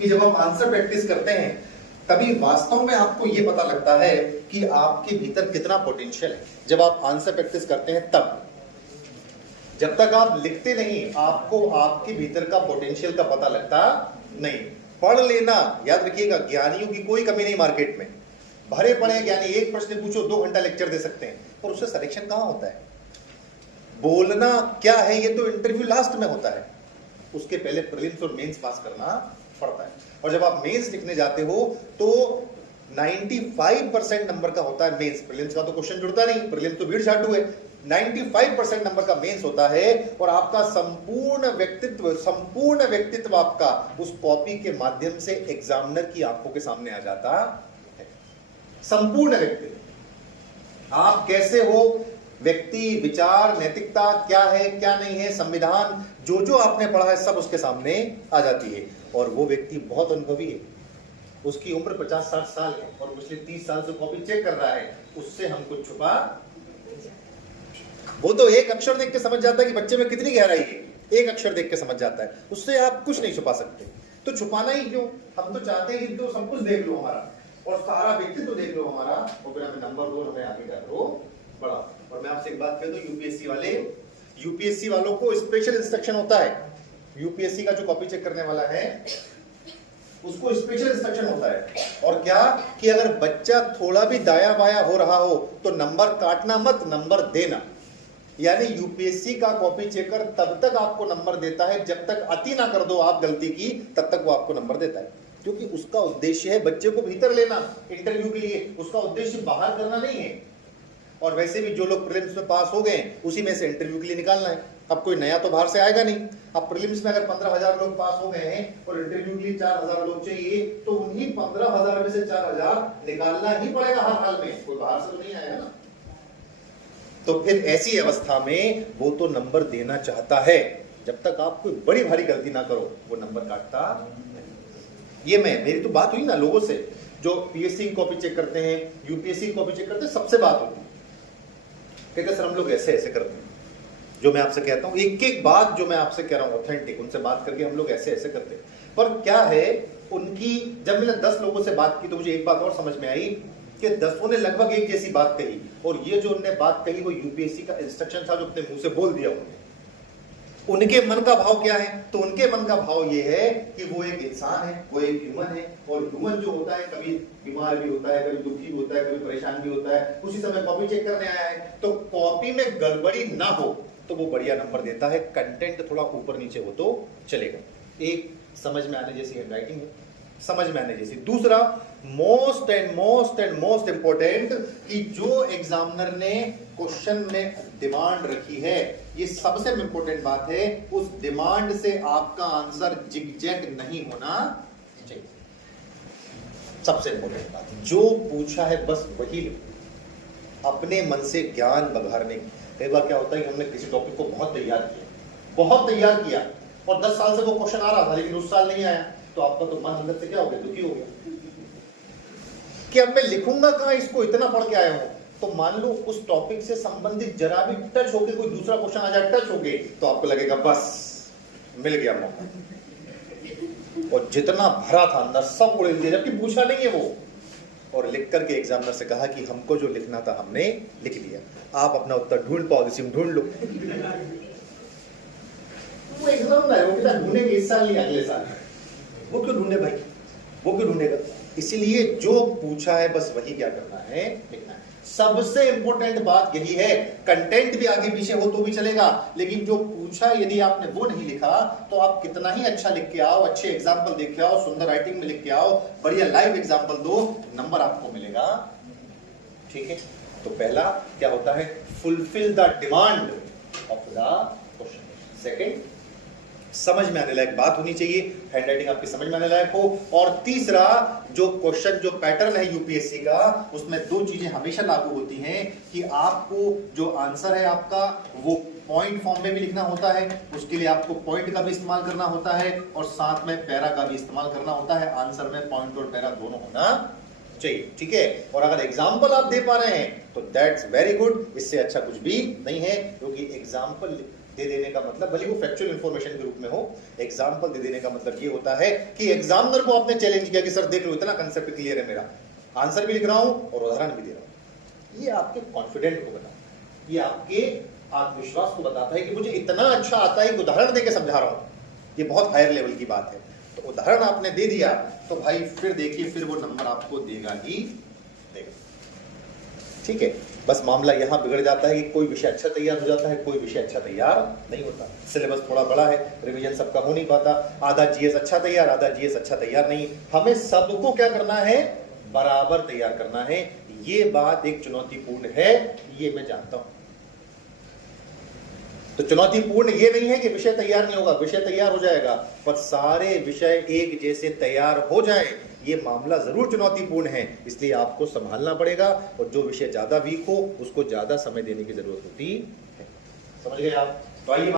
कि जब आप आंसर प्रैक्टिस करते हैं तभी वास्तव में आपको ये पता लगता है कि आपके भीतर कितना पोटेंशियल है। जब आप आंसर प्रैक्टिस करते हैं तब, जब तक आप लिखते नहीं आपको आपके भीतर का पोटेंशियल का पता लगता नहीं। पढ़ लेना, याद रखिएगा, ज्ञानियों की कोई कमी नहीं मार्केट में, भरे पड़े ज्ञानी। एक प्रश्न पूछो 2 घंटा लेक्चर दे सकते हैं, और उससे सिलेक्शन कहां होता है? बोलना क्या है ये तो इंटरव्यू लास्ट में होता है, उसके पहले प्रीलिम्स और मेंस पास करना पड़ता है। और जब आप मेंस लिखने जाते हो तो 95% नंबर का होता है मेंस। प्रीलिम्स का तो क्वेश्चन जुड़ता नहीं, प्रीलिम्स तो भीड़ छाटू है। 95% नंबर का मेंस होता है, और आपका संपूर्ण व्यक्तित्व आपका उस कॉपी के माध्यम से एग्जामिनर की आंखों के सामने आ जाता है। संपूर्ण व्यक्तित्व, आप कैसे हो, व्यक्ति, विचार, नैतिकता क्या है क्या नहीं है, संविधान, जो जो आपने पढ़ा है सब उसके सामने आ जाती है। और वो व्यक्ति बहुत अनुभवी है, उसकी उम्र 50-60 साल है और पिछले 30 साल से कॉपी चेक कर रहा है, उससे हम कुछ छुपा, वो तो एक अक्षर देख के समझ जाता है कि बच्चे में कितनी गहराई है, एक अक्षर देख के समझ जाता है, उससे आप कुछ नहीं छुपा सकते। तो छुपाना ही क्यों? हम तो चाहते हैं कि तो सब कुछ देख लो हमारा, और सारा व्यक्तित्व देख लो हमारा, और फिर हमें नंबर दो, हमें आगे कर दो बड़ा। और मैं आपसे एक बात कह दूं, यूपीएससी वालों को स्पेशल इंस्ट्रक्शन होता है। यूपीएससी का जो कॉपी चेक करने वाला है उसको स्पेशल इंस्ट्रक्शन होता है। और क्या कि अगर बच्चा थोड़ा भी दाया बाया हो रहा हो तो नंबर काटना मत, नंबर देना। यानी यूपीएससी का कॉपी चेकर तब तक आपको नंबर देता है जब तक अति ना कर दो आप गलती की, तब तक वो आपको नंबर देता है, क्योंकि उसका उद्देश्य है बच्चे को भीतर लेना इंटरव्यू के लिए, उसका उद्देश्य बाहर करना नहीं है। और वैसे भी जो लोग प्रीलिम्स में पास हो गए उसी में से इंटरव्यू के लिए निकालना है। अब कोई नया तो बाहर से आएगा नहीं। अब प्रीलिम्स में अगर 15,000 लोग पास हो गए हैं और इंटरव्यू के लिए 4,000 लोग चाहिए, तो उन्हीं 15,000 में से 4,000 निकालना ही पड़ेगा हर हाल में, कोई बाहर से तो नहीं आएगा ना। तो फिर ऐसी अवस्था में वो तो नंबर देना चाहता है, जब तक आप कोई बड़ी भारी गलती ना करो वो नंबर काटता। ये मेरी तो बात हुई ना लोगों से जो पीएससी की कॉपी चेक करते हैं, यूपीएससी की कॉपी चेक करते हैं, सबसे बात होती है, कहते सर हम लोग ऐसे ऐसे करते हैं। जो मैं आपसे कहता हूं, एक एक बात जो मैं आपसे कह रहा हूं ऑथेंटिक, उनसे बात करके हम लोग ऐसे ऐसे करते हैं। पर क्या है उनकी, जब मैंने 10 लोगों से बात की तो मुझे एक बात और समझ में आई कि 10 ने लगभग एक जैसी बात कही, और ये जो उन्होंने बात कही वो यूपीएससी का इंस्ट्रक्शन था जो अपने मुंह से बोल दिया उन्होंने। उनके मन का भाव क्या है? तो उनके मन का भाव ये है कि वो एक इंसान है, वो एक ह्यूमन है, और ह्यूमन जो होता है कभी बीमार भी होता है, कभी दुखी भी होता है, कभी परेशान भी होता है। उसी समय कॉपी चेक करने आया है, तो कॉपी में गड़बड़ी ना हो तो वो बढ़िया नंबर देता है। कंटेंट थोड़ा ऊपर नीचे हो तो चलेगा। एक समझ में आने जैसी हैंडराइटिंग है, समझ में आने जैसी। दूसरा मोस्ट एंड इंपॉर्टेंट कि जो एग्जामिनर ने क्वेश्चन में डिमांड रखी है, ये सबसे इंपॉर्टेंट बात है, उस डिमांड से आपका आंसर जिगजैग नहीं होना चाहिए। सबसे इंपॉर्टेंट बात, जो पूछा है बस वही लिखो, अपने मन से ज्ञान बघारने की। कई बार क्या होता है कि हमने किसी टॉपिक को बहुत तैयार किया और 10 साल से वो क्वेश्चन आ रहा था लेकिन उस साल नहीं आया, तो आपका तो मन अंदर से क्या हो गया, दुखी हो गया कि अब मैं लिखूंगा कहां इसको, इतना पढ़ के आया हूं। तो मान लो उस टॉपिक से संबंधित जरा भी टच होके कोई दूसरा क्वेश्चन आ जाए, टच होके, तो आपको लगेगा बस मिल गया मौका, और जितना भरा था अंदर सब उड़ दिया, जबकि पूछा नहीं है वो। और लिख करके एग्जामिनर से कहा कि हमको जो लिखना था हमने लिख लिया, आप अपना उत्तर ढूंढ पाओ इसी में ढूंढ लो। वो एग्जामिनर वो कितना ढूंढेंगे, इस साल नहीं अगले साल, वो क्यों ढूंढे भाई, वो क्यों ढूंढेगा? इसीलिए जो पूछा है बस वही क्या करना है, लिखना है। सबसे इंपॉर्टेंट बात यही है, कंटेंट भी आगे पीछे हो तो भी चलेगा, लेकिन जो पूछा यदि आपने वो नहीं लिखा तो आप कितना ही अच्छा लिख के आओ, अच्छे एग्जाम्पल देख के आओ, सुंदर राइटिंग में लिख के आओ, बढ़िया लाइव एग्जाम्पल दो, नंबर आपको मिलेगा। ठीक है, तो पहला क्या होता है, fulfil the demand of the question. Second, समझ में आने लायक बात होनी चाहिए, हैंडराइटिंग आपकी समझ में आने लायक हो। और तीसरा, जो क्वेश्चन जो पैटर्न है यूपीएससी का, उसमें 2 चीजें हमेशा लागू होती हैं कि आपको जो आंसर है आपका वो पॉइंट फॉर्म में भी लिखना होता है, उसके लिए आपको पॉइंट का भी इस्तेमाल करना होता है, और साथ में पैरा का भी इस्तेमाल करना होता है। आंसर में पॉइंट और पैरा दोनों होना चाहिए। ठीक है, और अगर एग्जाम्पल आप दे पा रहे हैं तो दैट्स वेरी गुड, इससे अच्छा कुछ भी नहीं है, क्योंकि एग्जाम्पल दे देने का मतलब भले वो फैक्चुअल इंफॉर्मेशन के रूप में हो, एग्जाम्पल दे देने का मतलब ये होता है कि एग्जामिनर को आपने चैलेंज किया कि सर देख लो इतना कंसेप्ट क्लियर है, मेरा आंसर भी लिख रहा हूं और उदाहरण भी दे रहा हूं। ये आपके कॉन्फिडेंट को बताता है, ये आपके आत्मविश्वास को बताता है कि मुझे इतना अच्छा आता है कि उदाहरण देके समझा रहा हूं। ये बहुत हायर लेवल की बात है। तो उदाहरण आपने दे दिया तो भाई फिर देखिए, फिर वो नंबर आपको देगा ही देगा। ठीक है, बस मामला यहां बिगड़ जाता है कि कोई विषय अच्छा तैयार हो जाता है, कोई विषय अच्छा तैयार नहीं होता। सिलेबस थोड़ा बड़ा है, रिवीजन सबका हो नहीं पाता, आधा जीएस अच्छा तैयार, आधा जीएस अच्छा तैयार नहीं। हमें सबको क्या करना है, बराबर तैयार करना है। ये बात एक चुनौतीपूर्ण है, ये मैं जानता हूं। तो चुनौतीपूर्ण ये नहीं है कि विषय तैयार नहीं होगा, विषय तैयार हो जाएगा, पर सारे विषय एक जैसे तैयार हो जाए, ये मामला जरूर चुनौतीपूर्ण है। इसलिए आपको संभालना पड़ेगा, और जो विषय ज्यादा वीक हो उसको ज्यादा समय देने की जरूरत होती है। समझ गए आप? तो आइए